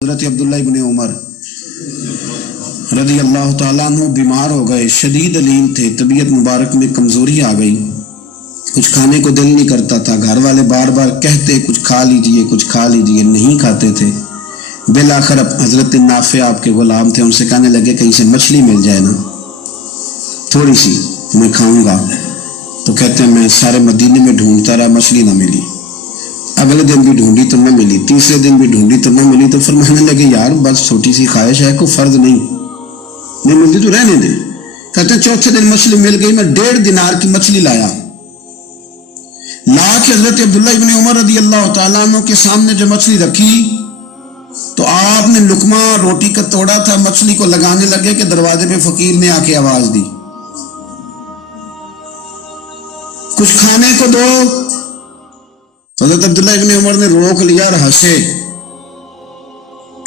حضرت عبداللہ ابن عمر رضی اللہ تعالیٰ عنہ بیمار ہو گئے، شدید علیم تھے، طبیعت مبارک میں کمزوری آ گئی، کچھ کھانے کو دل نہیں کرتا تھا، گھر والے بار بار کہتے کچھ کھا لیجئے کچھ کھا لیجئے، نہیں کھاتے تھے۔ بالآخر حضرت نافع آپ کے غلام تھے، ان سے کہنے لگے کہیں سے مچھلی مل جائے نا تھوڑی سی میں کھاؤں گا، تو کہتے ہیں میں سارے مدینے میں ڈھونڈتا رہا، مچھلی نہ ملی، اگلے دن بھی ڈھونڈی تو نہ ملی، تیسرے دن بھی ڈھونڈی تو نہ ملی، تو فرمانے لگے یار بس چھوٹی سی خواہش ہے، کوئی فرض نہیں ملتی تو رہنے دیں۔ کہتے ہیں چوتھے دن مچھلی مل گئی، میں 1.5 دینار کی مچھلی لا کے حضرت عبداللہ ابن عمر رضی اللہ تعالیٰ عنہ کے سامنے جو مچھلی رکھی تو آپ نے لقمہ روٹی کا توڑا تھا، مچھلی کو لگانے لگے کہ دروازے پہ فقیر نے آ کے آواز دی کچھ کھانے کو دو۔ حضرت عبداللہ ابن عمر نے روک لیا اور ہنسے۔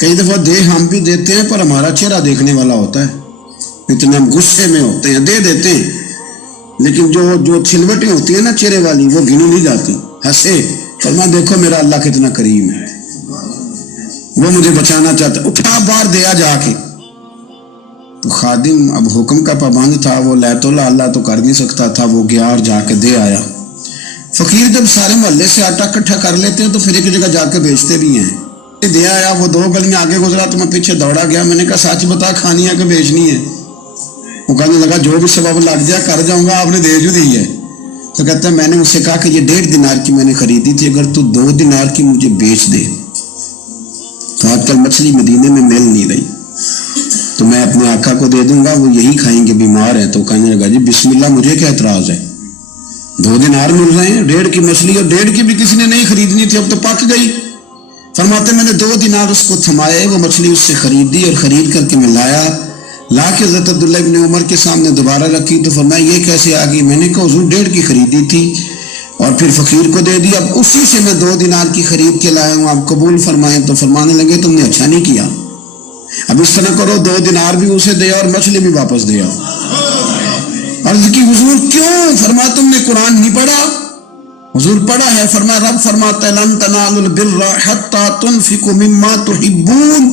کئی دفعہ دے ہم بھی دیتے ہیں پر ہمارا چہرہ دیکھنے والا ہوتا ہے، اتنے ہم غصے میں ہوتے ہیں، دے دیتے ہیں، لیکن جو چھلوٹیں ہوتی ہیں نا چہرے والی وہ گنی نہیں جاتی۔ ہنسے، فرمایا دیکھو میرا اللہ کتنا کریم ہے، وہ مجھے بچانا چاہتا، اٹھا بار دیا جا کے۔ تو خادم اب حکم کا پابند تھا، وہ لیت اللہ تو کر نہیں سکتا تھا، وہ گیا اور جا کے دے آیا۔ فقیر جب سارے محلے سے آٹا اکٹھا کر لیتے ہیں تو پھر ایک جگہ جا کے بیچتے بھی ہیں۔ دے آیا، وہ 2 گلیاں آگے گزرا تو میں پیچھے دوڑا گیا، میں نے کہا سچ بتا کھانی ہے کہ بیچنی ہے؟ وہ کہنے لگا جو بھی سبب لگ جائے کر جاؤں گا، آپ نے دے جو دی ہے۔ تو کہتا ہے میں نے اس سے کہا کہ یہ 1.5 دینار کی میں نے خریدی تھی، اگر تو 2 دینار کی مجھے بیچ دے تو آج کل مچھلی مدینے میں مل نہیں رہی تو میں اپنے آقا کو دے دوں گا، وہ یہی کھائیں گے، بیمار ہیں۔ تو کہنے لگا جی بسم اللہ، مجھے کیا اعتراض ہے، 2 دینار مل رہے ہیں، 1.5 کی مچھلی، اور 1.5 کی بھی کسی نے نہیں خریدنی تھی، اب تو پک گئی۔ فرماتے میں نے 2 دینار اس کو تھمائے، وہ مچھلی اس سے خریدی اور خرید کر کے میں لا کے حضرت عبداللہ ابن عمر کے سامنے دوبارہ رکھی تو فرمایا یہ کیسے آ گئی؟ میں نے کہا حضور 1.5 کی خریدی تھی اور پھر فقیر کو دے دی، اب اسی سے میں 2 دینار کی خرید کے لایا ہوں، آپ قبول فرمائیں۔ تو فرمانے لگے تم نے اچھا نہیں کیا، اب اس طرح کرو 2 دینار بھی اسے دیا اور مچھلی بھی واپس دیا۔ عرض کی حضور کیوں؟ فرمایا تم نے قرآن نہیں پڑھا؟ حضور پڑھا ہے۔ فرمایا رب فرماتا ہے لن تنالوا البر حتی تنفقوا مما تحبون،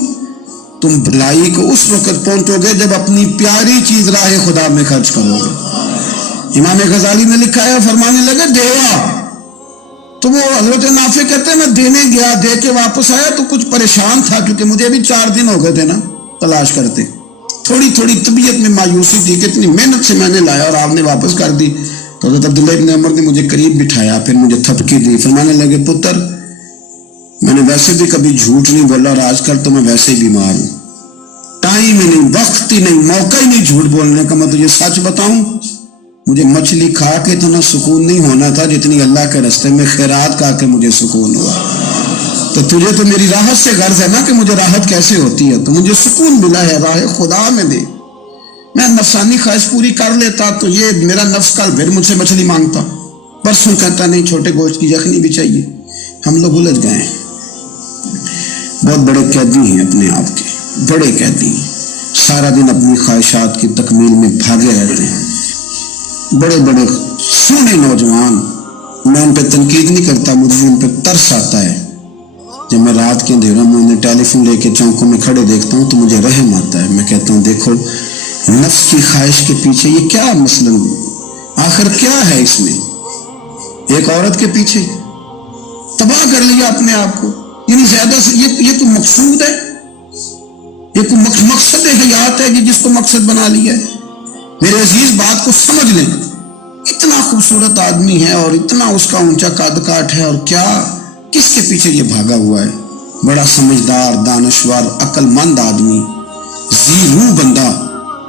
تم بھلائی کو اس وقت پہنچو گے جب اپنی پیاری چیز راہ خدا میں خرچ کرو گے۔ امام غزالی نے لکھا ہے، فرمانے لگے دیا تو وہ حضرت نافع کہتے ہیں میں دینے گیا، دے کے واپس آیا تو کچھ پریشان تھا کیونکہ مجھے بھی 4 دن ہو گئے تھے نا تلاش کرتے، تھوڑی طبیعت میں مایوسی تھی کہ اتنی محنت سے میں نے لایا اور آپ نے واپس کر دی۔ تو حضرت عبداللہ ابن عمر نے مجھے قریب بٹھایا، پھر مجھے تھپکی دی، فرمانے لگے پتر میں نے ویسے بھی کبھی جھوٹ نہیں بولا اور آج کل تو میں ویسے ہی بیمار ہوں، ٹائم ہی نہیں، وقت ہی نہیں، موقع ہی نہیں جھوٹ بولنے کا، میں تجھے سچ بتاؤں مجھے مچھلی کھا کے تو نہ سکون نہیں ہونا تھا جتنی اللہ کے راستے میں خیرات کھا کے مجھے سکون ہوا۔ تو تجھے تو میری راحت سے غرض ہے نا کہ مجھے راحت کیسے ہوتی ہے، تو مجھے سکون ملا ہے راہ خدا میں دے، میں نفسانی خواہش پوری کر لیتا تو یہ میرا نفس کل پھر مجھ سے مچھلی مانگتا، پرسوں کہتا نہیں چھوٹے گوشت کی یخنی بھی چاہیے۔ ہم لوگ الجھ گئے ہیں، بہت بڑے قیدی ہیں اپنے آپ کے، بڑے قیدی ہیں، سارا دن اپنی خواہشات کی تکمیل میں بھاگے رہتے ہیں، بڑے بڑے سونے نوجوان، میں ان پہ تنقید نہیں کرتا، مجھے ان پہ ترس آتا ہے۔ جب میں رات کے اندھیروں میں انہیں ٹیلی فون لے کے چوکوں میں کھڑے دیکھتا ہوں تو مجھے رحم آتا ہے، میں کہتا ہوں دیکھو نفس کی خواہش کے پیچھے یہ کیا مثلاً آخر کیا ہے، اس میں ایک عورت کے پیچھے تباہ کر لیا اپنے آپ کو، یعنی زیادہ سے یہ کوئی مقصود ہے، یہ کوئی مقصد حیات ہے جس کو مقصد بنا لیا ہے؟ میرے عزیز بات کو سمجھ لیں، اتنا خوبصورت آدمی ہے اور اتنا اس کا اونچا قد کاٹ ہے، اور کیا کس کے پیچھے یہ بھاگا ہوا ہے؟ بڑا سمجھدار، دانشور، عقل مند آدمی، ذی روح بندہ،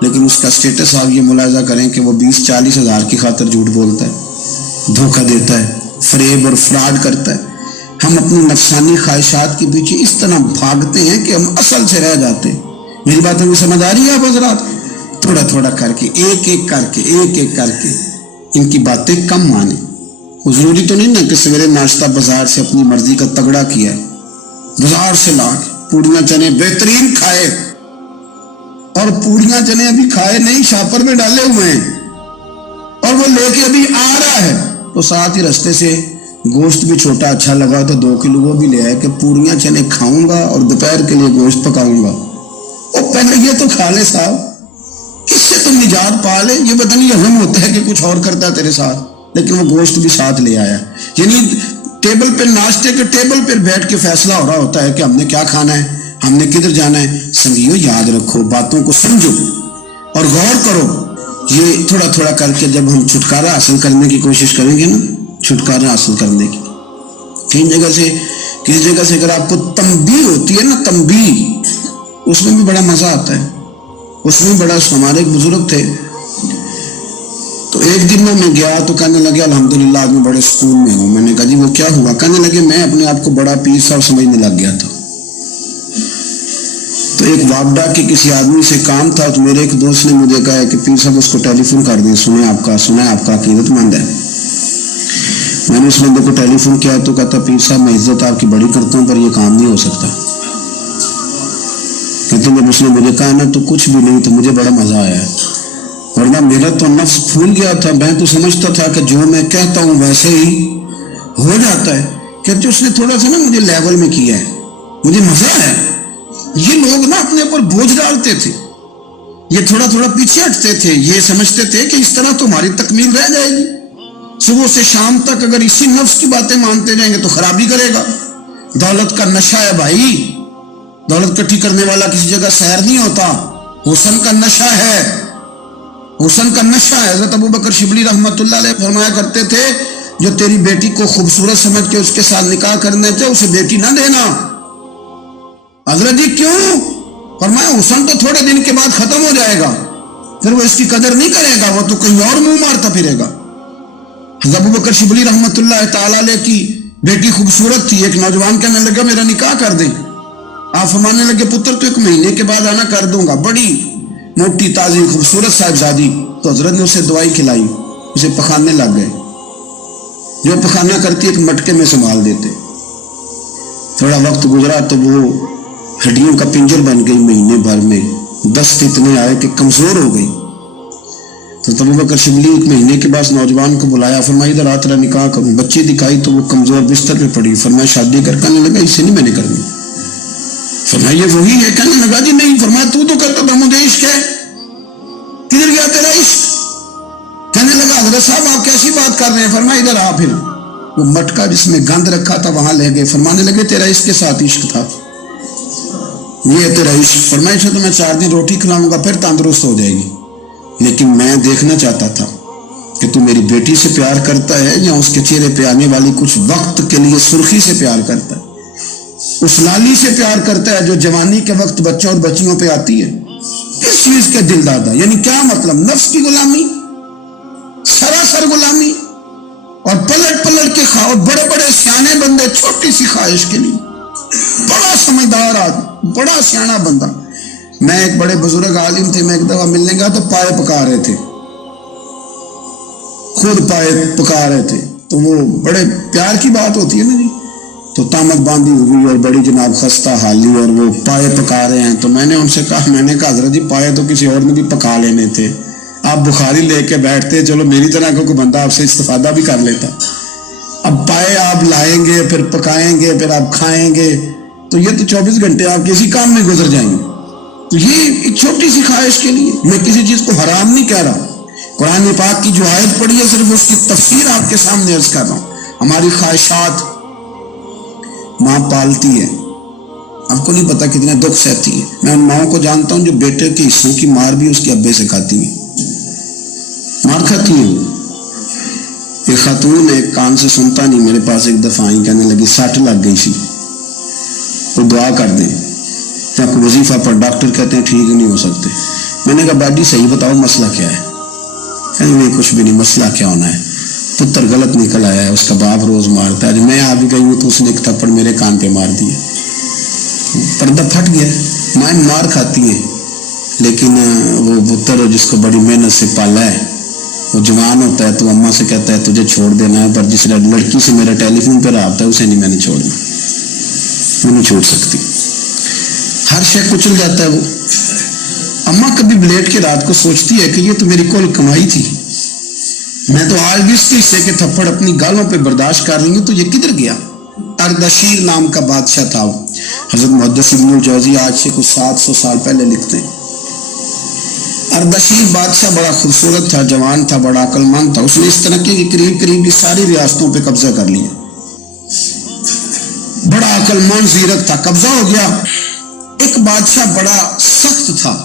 لیکن اس کا سٹیٹس آپ یہ ملاحظہ کریں کہ وہ 20-40 ہزار کی خاطر جھوٹ بولتا ہے، دھوکہ دیتا ہے، فریب اور فراڈ کرتا ہے۔ ہم اپنی نفسانی خواہشات کے پیچھے اس طرح بھاگتے ہیں کہ ہم اصل سے رہ جاتے ہیں۔ میری باتوں میں سمجھ آ رہی ہے آپ حضرات؟ تھوڑا تھوڑا کر کے ایک ایک کر کے ان کی باتیں کم مانیں۔ ضروری تو نہیں نا کہ سویرے ناشتہ بازار سے اپنی مرضی کا تگڑا کیا ہے، بازار سے لا کے پوڑیاں چنے بہترین کھائے، اور پوڑیاں چنے ابھی کھائے نہیں، شاپر میں ڈالے ہوئے ہیں اور وہ لے کے ابھی آ رہا ہے تو ساتھ ہی رستے سے گوشت بھی چھوٹا اچھا لگا تو 2 کلو وہ بھی لے آئے کہ پوریاں چنے کھاؤں گا اور دوپہر کے لیے گوشت پکاؤں گا۔ وہ پہلے یہ تو کھا لے صاحب، اس سے تم نجات پا لے۔ یہ پتہ نہیں ہضم ہوتا ہے کہ کچھ اور کرتا ہے تیرے ساتھ، لیکن وہ گوشت بھی ساتھ لے آیا۔ یعنی ٹیبل پہ، ناشتے کے ٹیبل پہ بیٹھ کے فیصلہ ہو رہا ہوتا ہے کہ ہم نے کیا کھانا ہے، ہم نے کدھر جانا ہے۔ سنگیو یاد رکھو، باتوں کو سمجھو اور غور کرو۔ یہ تھوڑا تھوڑا کر کے جب ہم چھٹکارا حاصل کرنے کی کوشش کریں گے نا، چھٹکارا حاصل کرنے کی، کسی جگہ سے اگر آپ کو تنبیہ ہوتی ہے نا، تنبیہ، اس میں بھی بڑا مزہ آتا ہے۔ اس میں بڑا، ہمارے ایک بزرگ تھے تو ایک دن میں گیا تو کہنے لگے الحمدللہ آج میں بڑے سکون میں ہوں۔ میں نے کہا جی وہ کیا ہوا؟ کہنے لگے میں اپنے آپ کو بڑا پیر صاحب سمجھنے لگ گیا تھا، تو ایک وابڈا کے کسی آدمی سے کام تھا تو میرے ایک دوست نے مجھے کہا کہ پیر صاحب اس کو ٹیلی فون کر دیں، سنا ہے آپ کا عقیدت مند ہے۔ میں نے اس بندے کو ٹیلی فون کیا تو کہتا پیر صاحب میں عزت آپ کی بڑی کرتا ہوں پر یہ کام نہیں ہو سکتا۔ کہتے جب اس نے مجھے کہا نا تو کچھ بھی نہیں، تو مجھے بڑا مزہ آیا ہے، ورنہ میرا تو نفس پھول گیا تھا۔ میں تو سمجھتا تھا کہ جو میں کہتا ہوں ویسے ہی ہو جاتا ہے۔ کہتے اس نے تھوڑا سا نا مجھے لیول میں کیا ہے، مجھے مزہ آیا۔ یہ لوگ نا اپنے اوپر بوجھ ڈالتے تھے، یہ تھوڑا تھوڑا پیچھے ہٹتے تھے، یہ سمجھتے تھے کہ اس طرح تو ہماری تکمیل رہ جائے گی۔ صبح سے شام تک اگر اسی نفس کی باتیں مانتے جائیں گے تو خرابی کرے گا۔ دولت کا نشہ ہے بھائی، دولت کٹھی کرنے والا کسی جگہ سیر نہیں ہوتا، حسن کا نشہ ہے، حسن کا نشہ ہے۔ حضرت ابو بکر شبلی رحمۃ اللہ علیہ فرمایا کرتے تھے جو تیری بیٹی کو خوبصورت سمجھ کے اس کے ساتھ نکاح کرنے تھے اسے بیٹی نہ دینا۔ حضرت جی کیوں؟ فرمایا حسن تو تھوڑے دن کے بعد ختم ہو جائے گا، پھر وہ اس کی قدر نہیں کرے گا، وہ تو کہیں اور منہ مارتا پھرے گا۔ حضرت ابو بکر شبلی رحمۃ اللہ تعالی علیہ کی بیٹی خوبصورت تھی، ایک نوجوان کہنے لگا میرا نکاح کر دیں۔ آپ فرمانے لگے پتر تو 1 مہینے کے بعد آنا، کر دوں گا، بڑی موٹی تازی خوبصورت صاحبزادی۔ تو حضرت نے اسے دوائی کھلائی، اسے پخانے لگ گئے، جو پخانہ کرتی ایک مٹکے میں سنبھال دیتے۔ تھوڑا وقت گزرا تو وہ ہڈیوں کا پنجر بن گئی، مہینے بھر میں دست اتنے آئے کہ کمزور ہو گئی۔ تو ابو بکر شبلی 1 مہینے کے بعد نوجوان کو بلایا، فرمایا ادھر آ تیرا نکاح کروں۔ بچی دکھائی تو وہ کمزور بستر پہ پڑی، فرمایا شادی کرنے لگا اس سے نہیں میں نے کرنی۔ فرمایا یہ وہی ہے؟ کہنے لگا جی نہیں۔ فرمایا تو کہتا تھا مجھے عشق ہے، کدھر گیا تیرا عشق؟ کہنے لگا حضرت صاحب آپ کیسی بات کر رہے ہیں؟ فرمایا ادھر آ۔ پھر وہ مٹکا جس میں گند رکھا تھا وہاں لے گئے، فرمانے لگے تیرا اس کے ساتھ عشق تھا، یہ تیرا عشق۔ فرمایا اسے تو میں 4 دن روٹی کھلاؤں گا پھر تندرست ہو جائے گی، لیکن میں دیکھنا چاہتا تھا کہ تو میری بیٹی سے پیار کرتا ہے یا اس کے چہرے پہ آنے والی کچھ وقت کے لیے سرخی سے پیار کرتا ہے، اس لالی سے پیار کرتا ہے جو جوانی کے وقت بچوں اور بچیوں پہ آتی ہے۔ کس چیز کے دل دادا؟ یعنی کیا مطلب؟ نفس کی غلامی، سراسر غلامی، اور پلٹ پلٹ کے خواہ، بڑے بڑے سیانے بندے چھوٹی سی خواہش کے لیے، بڑا سمجھدار آدمی، بڑا سیانا بندہ۔ میں ایک بڑے بزرگ عالم تھے، میں ایک دفعہ ملنے گیا تو پائے پکا رہے تھے، خود پائے پکا رہے تھے، تو وہ بڑے پیار کی بات ہوتی ہے نا جی، تو تامت باندھی ہوئی اور بڑی جناب خستہ حالی، اور وہ پائے پکا رہے ہیں۔ تو میں نے ان سے کہا حضرت جی پائے تو کسی اور نے بھی پکا لینے تھے، آپ بخاری لے کے بیٹھتے، چلو میری طرح کا کوئی بندہ آپ سے استفادہ بھی کر لیتا۔ اب پائے آپ لائیں گے، پھر پکائیں گے، پھر آپ کھائیں گے، تو یہ تو 24 گھنٹے آپ کسی کام میں گزر جائیں گے۔ تو یہ ایک چھوٹی سی خواہش کے لیے، میں کسی چیز کو حرام نہیں کہہ رہا، قرآن پاک کی جو آیت پڑھی ہے صرف اس کی تفسیر آپ کے سامنے عرض کر رہا ہوں۔ ہماری خواہشات ماں پالتی ہے، آپ کو نہیں پتا کتنے دکھ سہتی ہے۔ میں ان ماؤں کو جانتا ہوں جو بیٹے کے حصوں کی مار بھی اس کے ابے سے کھاتی ہیں، مار کھاتی ہیں۔ ایک خاتون ایک کان سے سنتا نہیں، میرے پاس ایک دفعہ آئی، کہنے لگی 60 لگ گئی سی، تو دعا کر دیں، آپ کو وظیفہ پر ڈاکٹر کہتے ہیں ٹھیک نہیں ہو سکتے۔ میں نے کہا باڈی صحیح بتاؤ مسئلہ کیا ہے؟ کہیں نہیں کچھ بھی نہیں، مسئلہ کیا ہونا ہے، پتر غلط نکل آیا ہے، اس کا باپ روز مارتا ہے، میں آ بھی گئی ہوں تو اس نے ایک تھپڑ میرے کان پہ مار دیے، پردہ پھٹ گیا۔ ماں مار کھاتی ہیں، لیکن وہ پتر جس کو بڑی محنت سے پالا ہے وہ جوان ہوتا ہے تو اماں سے کہتا ہے تجھے چھوڑ دینا ہے، پر جس لڑکی سے میرا ٹیلی فون پہ رابطہ ہے اسے نہیں میں نے چھوڑنا، میں نہیں چھوڑ سکتی۔ ہر شے کچل جاتا ہے وہ۔ اماں کبھی بلیٹ کے رات کو سوچتی ہے کہ یہ تو میری کل کمائی تھی، میں تو آج بھی اس حصے کے تھپڑ اپنی گالوں پہ برداشت کر رہی ہوں، تو یہ کدھر گیا؟ اردشیر نام کا بادشاہ تھا۔ حضرت محدث ابن الجوزی آج سے کچھ 700 سال پہلے لکھتے ہیں، اردشیر بادشاہ بڑا خوبصورت تھا، جوان تھا، بڑا عقل مند تھا۔ اس نے اس طرح کے قریب کی ساری ریاستوں پہ قبضہ کر لیا، بڑا عقل مند زیرک تھا، قبضہ ہو گیا۔ ایک بادشاہ بڑا سخت تھا،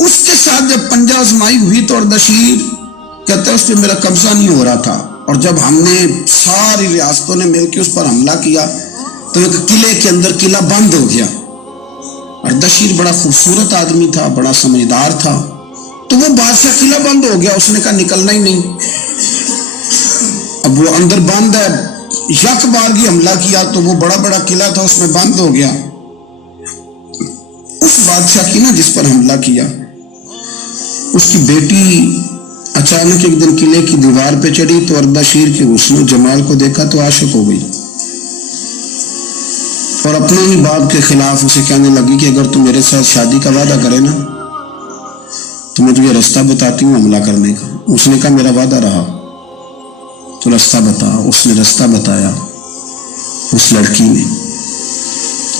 اس کے ساتھ جب پنجہ آزمائی ہوئی تو اردشیر کہتا ہے اس پہ میرا قبضہ نہیں ہو رہا تھا، اور جب ہم نے ساری ریاستوں نے مل کے اس پر حملہ کیا تو ایک قلعے کے اندر قلعہ بند ہو گیا۔ اردشیر بڑا خوبصورت آدمی تھا، بڑا سمجھدار تھا، تو وہ بادشاہ قلعہ بند ہو گیا، اس نے کہا نکلنا ہی نہیں۔ اب وہ اندر بند ہے، یک بارگی حملہ کیا تو وہ بڑا قلعہ تھا، اس میں بند ہو گیا۔ اس بادشاہ کی نا جس پر حملہ کیا، اس کی بیٹی اچانک ایک دن قلعے کی دیوار پہ چڑھی تو اردشیر کے حسن و جمال کو دیکھا تو عاشق ہو گئی، اور اپنے ہی باپ کے خلاف اسے کہنے لگی کہ اگر تم میرے ساتھ شادی کا وعدہ کرے نا تو میں تجھے رستہ بتاتی ہوں حملہ کرنے کا۔ اس نے کہا میرا وعدہ رہا، تو رستہ بتا۔ اس نے رستہ بتایا اس لڑکی نے،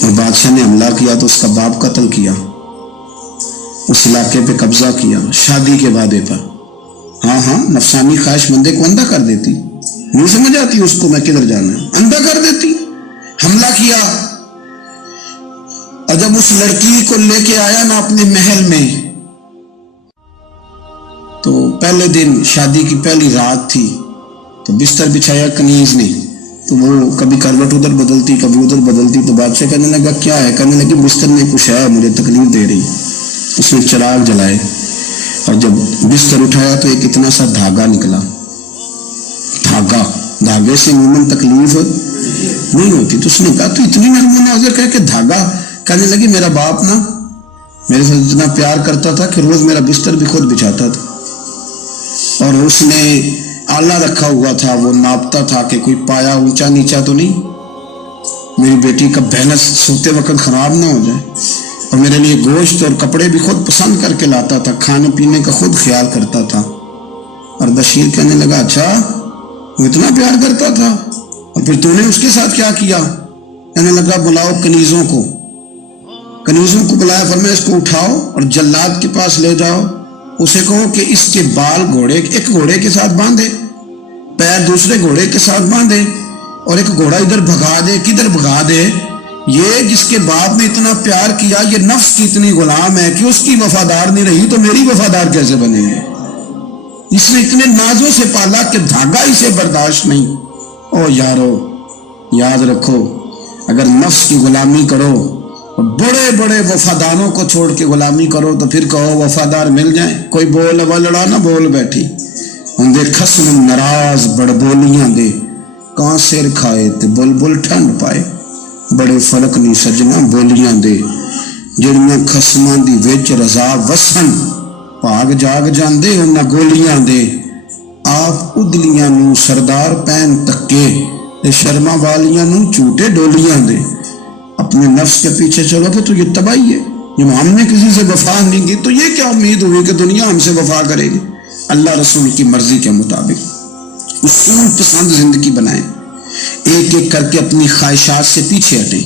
اور بادشاہ نے حملہ کیا تو اس کا باپ قتل کیا، اس علاقے پہ قبضہ کیا شادی کے وعدے پر۔ ہاں نفسانی خواہش مندے کو اندھا کر دیتی، نہیں سمجھ آتی اس کو میں کدھر جانا ہے، اندھا کر دیتی۔ حملہ کیا، اور جب اس لڑکی کو لے کے آیا نا اپنے محل میں، تو پہلے دن شادی کی پہلی رات تھی، تو بستر بچھایا کنیز نے، تو وہ کبھی کروٹ ادھر بدلتی کبھی ادھر بدلتی، تو بادشاہ کہنے لگا کیا ہے؟ کہنے لگی بستر میں کچھ ہے، مجھے تکلیف دے رہی۔ اس نے چراغ جلائے، اور جب بستر اٹھایا تو ایک اتنا سا دھاگا نکلا۔ دھاگے سے عموماً تکلیف نہیں ہوتی، تو اس نے کہا تو اتنی نرم و نازک ہے کہ دھاگا؟ کہنے لگی میرا باپ نا میرے ساتھ اتنا پیار کرتا تھا کہ روز میرا بستر بھی خود بچھاتا تھا، اور اس نے آلہ رکھا ہوا تھا، وہ ناپتا تھا کہ کوئی پایا اونچا نیچا تو نہیں، میری بیٹی کا بیلنس سوتے وقت خراب نہ ہو جائے، اور میرے لیے گوشت اور کپڑے بھی خود پسند کر کے لاتا تھا، کھانے پینے کا خود خیال کرتا تھا۔ اردشیر کہنے لگا اچھا وہ اتنا پیار کرتا تھا، اور پھر تو نے اس کے ساتھ کیا کیا؟ کہنے لگا بلاؤ کنیزوں کو بلایا، فرمایا اس کو اٹھاؤ اور جلاد کے پاس لے جاؤ، اسے کہو کہ اس کے بال ایک گھوڑے کے ساتھ باندھے، پیر دوسرے گھوڑے کے ساتھ باندھے، اور ایک گھوڑا ادھر بھگا دے، کدھر بھگا دے؟ یہ جس کے باپ نے اتنا پیار کیا، یہ نفس کی اتنی غلام ہے کہ اس کی وفادار نہیں رہی تو میری وفادار کیسے بنے گی؟ اس نے اتنے نازوں سے پالا کہ دھاگا اسے برداشت نہیں۔ او یارو یاد رکھو، اگر نفس کی غلامی کرو اور بڑے بڑے وفاداروں کو چھوڑ کے غلامی کرو تو پھر کہو وفادار مل جائیں، کوئی بول لڑا نہ بول بیٹھی ان دے خصم ناراض بڑ بولیاں دے، کہاں سر کھائے تے بلبل ٹھنڈ پائے، بڑے فرق نہیں سجنا بولیاں دے، جڑیاں خصماں دی وچ رضا وسن، بھاگ جاگ جاندے انہاں گولیاں دے، آپ ادلیاں نو سردار پین تکے تے شرما والیاں نو جھوٹے ڈولیاں دے۔ اپنے نفس کے پیچھے چلو گے تو یہ تباہی ہے، جب ہم نے کسی سے وفا نہیں کی تو یہ کیا امید ہوئی کہ دنیا ہم سے وفا کرے گی؟ اللہ رسول کی مرضی کے مطابق اصول پسند زندگی بنائیں، ایک ایک کر کے اپنی خواہشات سے پیچھے ہٹیں،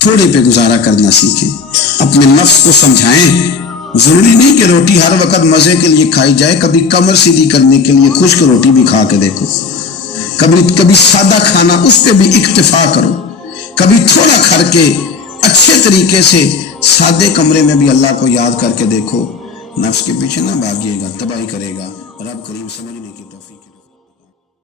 تھوڑے پہ گزارا کرنا سیکھیں، اپنے نفس کو سمجھائیں۔ ضروری نہیں کہ روٹی ہر وقت مزے کے لیے کھائی جائے، کبھی کمر سیدھی کرنے کے لیے خشک روٹی بھی کھا کے دیکھو، کبھی سادہ کھانا اس پہ بھی اکتفا کرو، کبھی تھوڑا کر کے اچھے طریقے سے سادے کمرے میں بھی اللہ کو یاد کر کے دیکھو۔ نفس کے پیچھے نہ بھاگیے گا، تباہی کرے گا۔ رب کریم سمجھنے کی توفیق